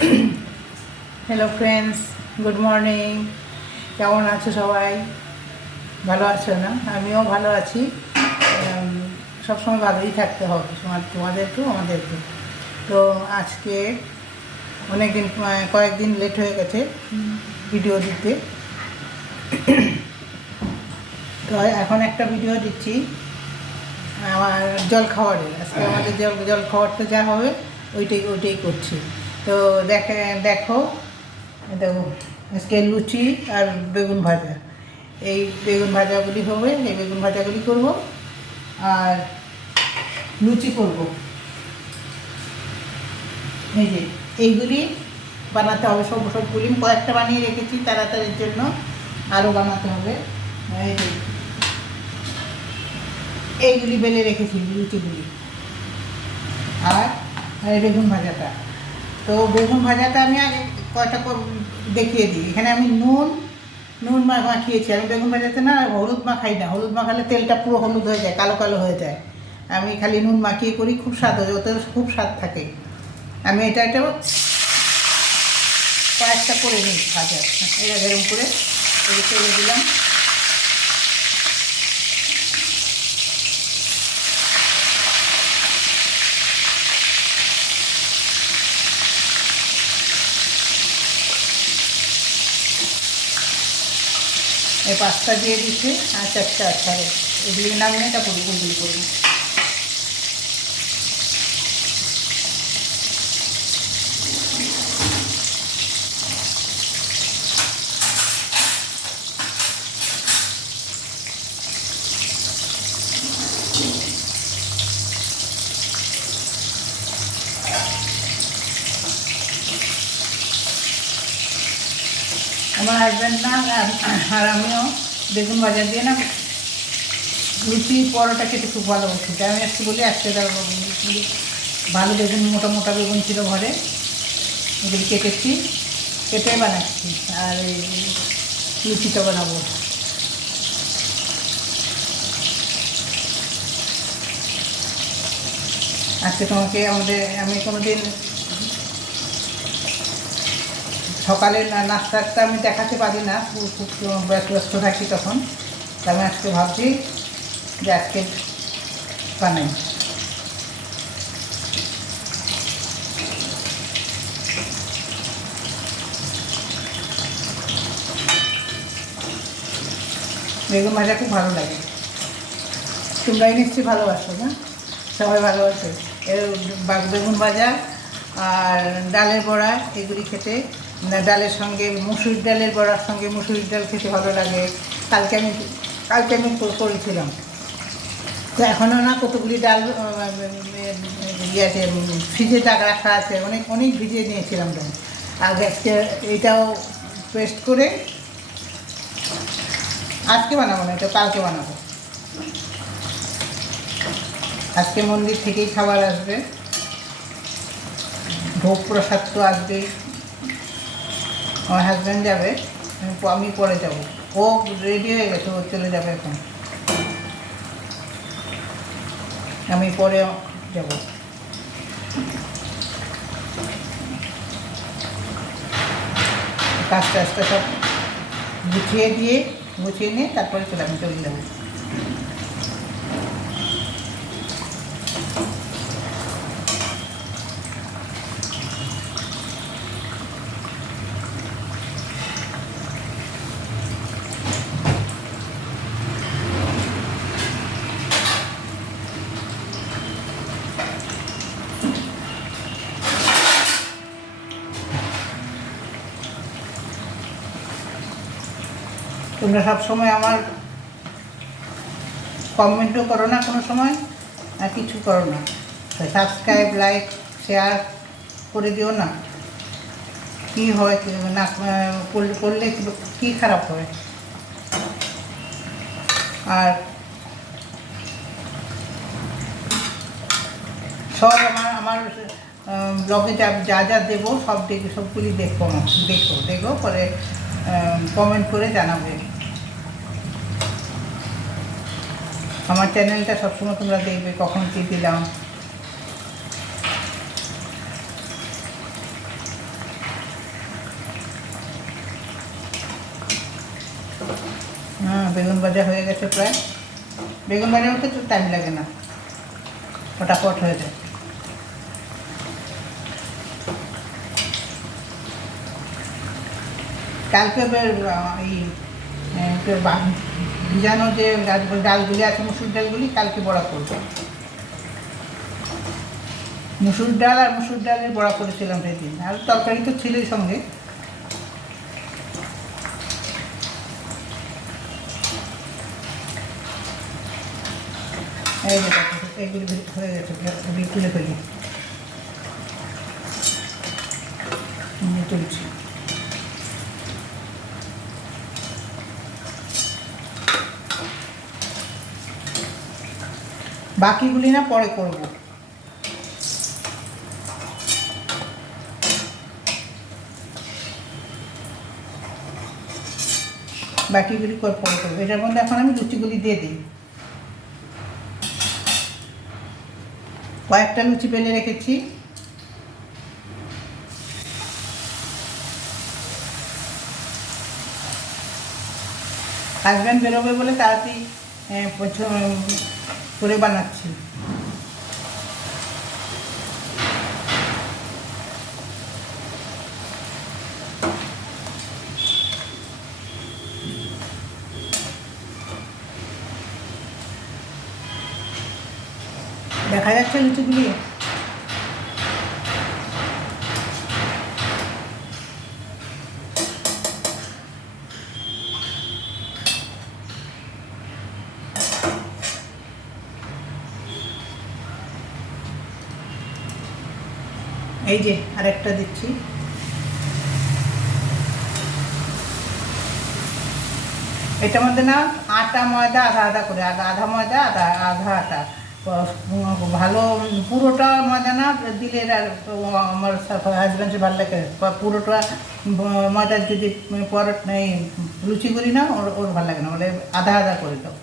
Hello friends, good morning. কেমন আছো সবাই? ভালো আছো না? আমিও ভালো আছি। সবসময় ভালোই থাকতে হবে, তোমাদেরকেও আমাদেরকে। তো আজকে অনেকদিন, কয়েকদিন লেট হয়ে গেছে ভিডিও দিতে। তো এখন একটা ভিডিও দিচ্ছি আমার জল খাওয়ারের। আজকে আমাদের জল খাওয়ার তো যা হবে ওইটাই করছি। তো দেখো দেখো, আজকে লুচি আর বেগুন ভাজা। এই বেগুন ভাজাগুলি হবে, এই বেগুন ভাজাগুলি করব আর লুচি করব। এই যে এইগুলি বানাতে হবে, সবগুলি কয়েকটা বানিয়ে রেখেছি তাড়াতাড়ির জন্য, আরও বানাতে হবে। এই যে এইগুলি বেলে রেখেছি লুচিগুলি, আর বেগুন ভাজাটা। তো বেগুন ভাজাটা আমি আগে কয়টা দেখিয়ে দিই। এখানে আমি নুন মাখিয়েছি। আমি বেগুন ভাজাতে না হলুদ মাখাই না, হলুদ মাখালে তেলটা পুরো হলুদ হয়ে যায়, কালো কালো হয়ে যায়। আমি খালি নুন মাখিয়ে করি, খুব স্বাদ হয়, ওতে খুব স্বাদ থাকে। আমি এটা কয়েকটা করে নিই ভাজা। এটা গরম করে তেলে দিলাম। এই পাস্তা দিয়ে দিচ্ছি, আচ্ছা এগুলি নামিয়ে এটা গুলি করবো। আমার হাজব্যান্ড না আর আমিও বেগুন ভাজা দিয়ে না লুচি পরোটা খেতে খুব ভালোবাসি। তাই আমি আজকে বলি, আজকে ভালো বেগুন, মোটা মোটা বেগুন ছিল ঘরে, এগুলি কেটে বানাচ্ছি আর এই লুচিটা বানাবো। আজকে তোমাকে আমি কোনোদিন সকালের নাস্তাটা আমি দেখাতে পারি না, খুব ব্যস্ত থাকি তখন। আমি আজকে ভাবছি যে আজকে বানাই। বেগুন ভাজা খুব ভালো লাগে, তোমরাই নিশ্চয়ই ভালোবাসো না? সবাই ভালোবাসে বেগুন ভাজা আর ডালের বড়া, এগুলি খেতে। ডালের সঙ্গে মুসুরির ডালের বড়ার সঙ্গে মুসুরির ডাল খেতে ভালো লাগে। কালকে আমি করেছিলাম। তো এখনও না কতগুলি ডাল ফ্রিজে রাখা আছে, অনেক ভিজিয়ে নিয়েছিলাম ডাল। আর আজকে এইটাও পেস্ট করে আজকে বানাবো না, এটা কালকে বানাবো। আজকে মন্দির থেকেই খাবার আসবে, ভোগ প্রসাদ তো আসবেই। আমার হাজব্যান্ড যাবে, আমি পরে যাব। ও রেডি হয়ে গেছে, ও চলে যাবে এখন, আমি পরে যাব। কাজটা সব গুছিয়ে নিয়ে তারপরে আমি চলে যাবো। তোমরা সবসময় আমার কমেন্টও করো না, কোনো সময় আর কিছু করো না। সাবস্ক্রাইব, লাইক, শেয়ার করে দিও না। কী হয় না করলে কী খারাপ হয়? আর সব আমার ব্লগে যা দেবো সবগুলি দেখো পরে কমেন্ট করে জানাবে। আমার চ্যানেলটা সবসময় তোমরা দেখবে কখন কী দিলাম। হ্যাঁ, বেগুন ভাজা হয়ে গেছে প্রায়। বেগুন ভাজার মধ্যে তো টাইম লাগে না, ফটাফট হয়ে যায়। কালকে এই ভিজানো যে ডালগুলি আছে, মুসুর ডালগুলি, কালকে বড়া করবো। মুসুর ডাল আর মুসুর ডালের বড়া করেছিলাম সেদিন, আর তরকারি তো ছিলই সঙ্গে। এই যে এইগুলি হয়ে গেছে, তুলে ফেলি, তুলছি। বাকিগুলি না পরে করব। বাকিগুলি পরে করবো। এটার মধ্যে এখন আমি লুচিগুলি দিয়ে দিই। কয়েকটা লুচি বেলে রেখেছি। হাজব্যান্ড বেরোবে বলে তাড়াতাড়ি করে বানাচ্ছি। দেখা যাচ্ছে লুচিগুলি? এই যে আরেকটা দিচ্ছি। এটার মধ্যে না আটা ময়দা আধা আধা করে, আধা ময়দা আধা আধা আটা। ভালো পুরোটা ময়দা না দিলে আমার হাজব্যান্ডের ভালো লাগে। পুরোটা ময়দা যদি এই লুচি করি না, ওর ভালো লাগে না, বলে আধা আধা করে দাও,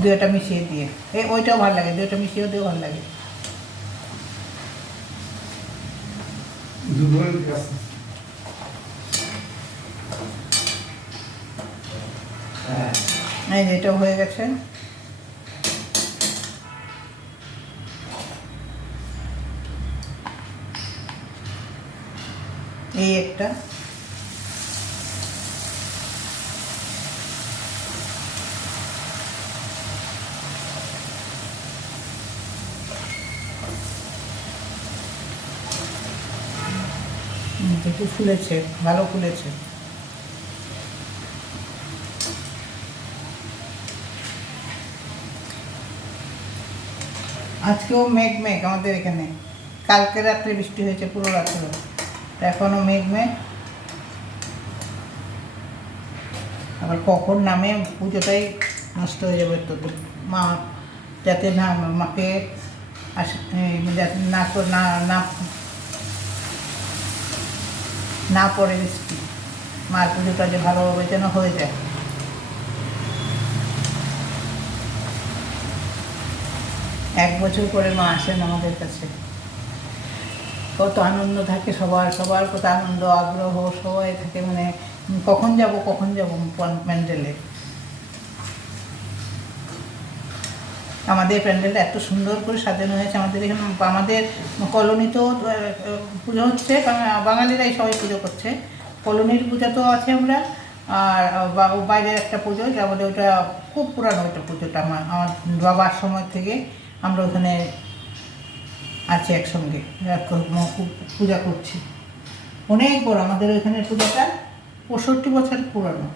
দুইটা মিশিয়ে দিয়ে। ওইটাও ভালো লাগে, দুইটা মিশিয়ে দিয়েও ভালো লাগে। এই যে এটাও হয়ে গেছে। এই একটা, একটু ফুলেছে, ভালো ফুলেছে। আজকেও মেঘ মেঘ আমাদের এখানে। কালকে রাত্রে বৃষ্টি হয়েছে পুরো রাত্রে, এখনও মেঘ মেঘ। আবার কখন নামে পুজোটাই নষ্ট হয়ে যাবে। তো মা যাতে না মাকে যাতে না পড়ে বৃষ্টি, মার পুজোটা যে ভালোভাবে যেন হয়ে যায়। এক বছর পরে মা আসেন আমাদের কাছে, কত আনন্দ থাকে সবার, সবার কত আনন্দ আগ্রহ, সবাই থাকে মানে কখন যাব প্যান্ডেলে। আমাদের প্যান্ডেলটা এত সুন্দর করে সাজানো হয়েছে। আমাদের এখানে আমাদের কলোনিতেও পুজো হচ্ছে, কারণ বাঙালিরাই সবাই পুজো করছে। কলোনির পূজা তো আছে আমরা, আর বাইরের একটা পুজো, আমাদের ওটা খুব পুরানো, ওইটা পুজোটা আমার বাবার সময় থেকে আমরা ওখানে আছি একসঙ্গে, পূজা করছি। অনেক বড় আমাদের ওইখানের পূজাটা, 65 বছর পুরানো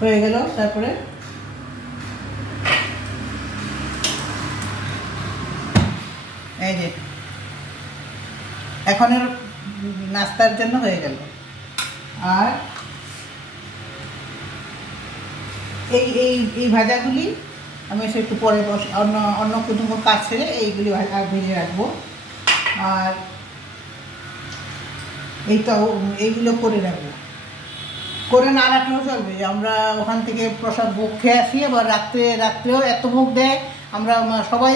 হয়ে গেল। তারপরে এই যে এখন নাস্তার জন্য হয়ে গেল। আর এই এই এই ভাজাগুলি আমি এসে একটু পরে অন্য কোনো কাজ ছেড়ে এইগুলি ভেজে রাখবো। আর এইগুলো করে রাখবো, করে না রাখলেও চলবে। আমরা ওখান থেকে প্রসাদ ভোগ খেয়ে আসি, আবার রাত্রেও এত ভোগ দেয়, আমরা সবাই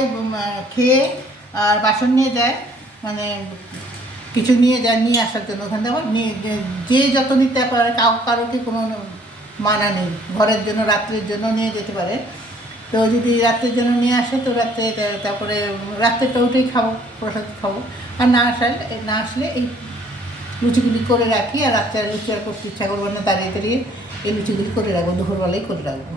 খেয়ে আর বাসন নিয়ে যায়, মানে কিছু নিয়ে নিয়ে আসার জন্য ওখান থেকে আবার যে যত নিতে পারে, কারোকে কোনো মানা নেই। ঘরের জন্য রাত্রের জন্য নিয়ে যেতে পারে। তো যদি রাত্রের জন্য নিয়ে আসে তো রাত্রে, তারপরে রাত্রেরটা ওটাই খাবো, প্রসাদ খাবো। আর না আসলে এই লুচিগুলি করে রাখি। আর রাত্রে আর লুচি আর করতে ইচ্ছা করবো না, দাঁড়িয়ে দাঁড়িয়ে এই লুচিগুলি করে রাখবো, দুপুরবেলায় করে রাখবো।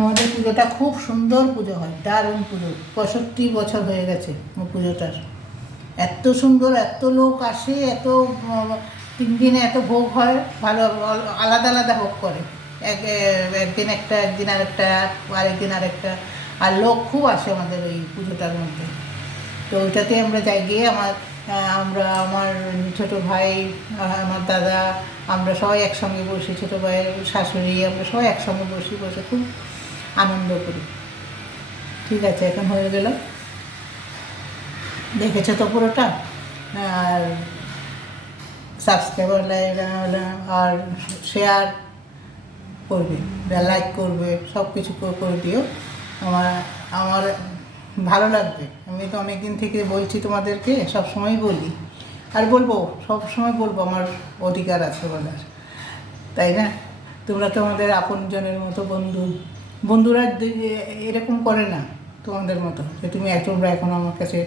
আমাদের পুজোটা খুব সুন্দর পুজো হয়, দারুণ পুজো। 65 বছর হয়ে গেছে পুজোটার। এত সুন্দর, এত লোক আসে, এত 3 দিনে এত ভোগ হয়, ভালো আলাদা আলাদা ভোগ করে। একদিন একটা, একদিন আরেকটা, আরেকদিন আরেকটা। আর লোক খুব আসে আমাদের ওই পুজোটার মধ্যে। তো ওইটাতে আমরা যাই, গিয়ে আমার ছোটো ভাই, আমার দাদা, আমরা সবাই একসঙ্গে বসি, ছোটো ভাইয়ের শাশুড়ি, আমরা সবাই একসঙ্গে বসে খুব আনন্দ করি। ঠিক আছে, এখন হয়ে গেল, দেখেছো তো পুরোটা। আর সাবস্ক্রাইবার আর শেয়ার করবে, লাইক করবে, সব কিছু করে দিও। আমার ভালো লাগবে। আমি তো অনেক দিন থেকে বলছি তোমাদেরকে, সবসময় বলি, আর বলবো, সবসময় বলবো, আমার অধিকার আছে বলার, তাই না? তোমরা তো আমাদের আপনজনের মতো বন্ধুরা এরকম করে না তোমাদের মতো, যে তুমি তোমরা এখন আমার কাছে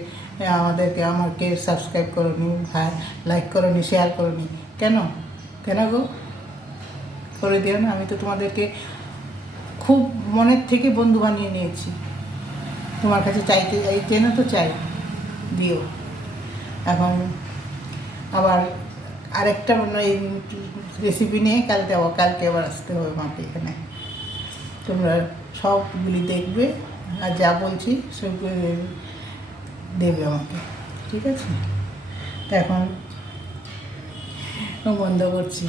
আমাকে সাবস্ক্রাইব করোনি, লাইক করোনি, শেয়ার করোনি। কেন গো? করে দিও না। আমি তো তোমাদেরকে খুব মনের থেকে বন্ধু বানিয়ে নিয়েছি। তোমার কাছে চাইতে না তো চাই, দিও। এখন আবার আরেকটা এই রেসিপি নিয়ে কালকে আবার আসতে হবে মাকে এখানে। তোমরা সবগুলি দেখবে, আর যা বলছি সবগুলি দেবে আমাকে, ঠিক আছে? তো এখন বন্ধ করছি।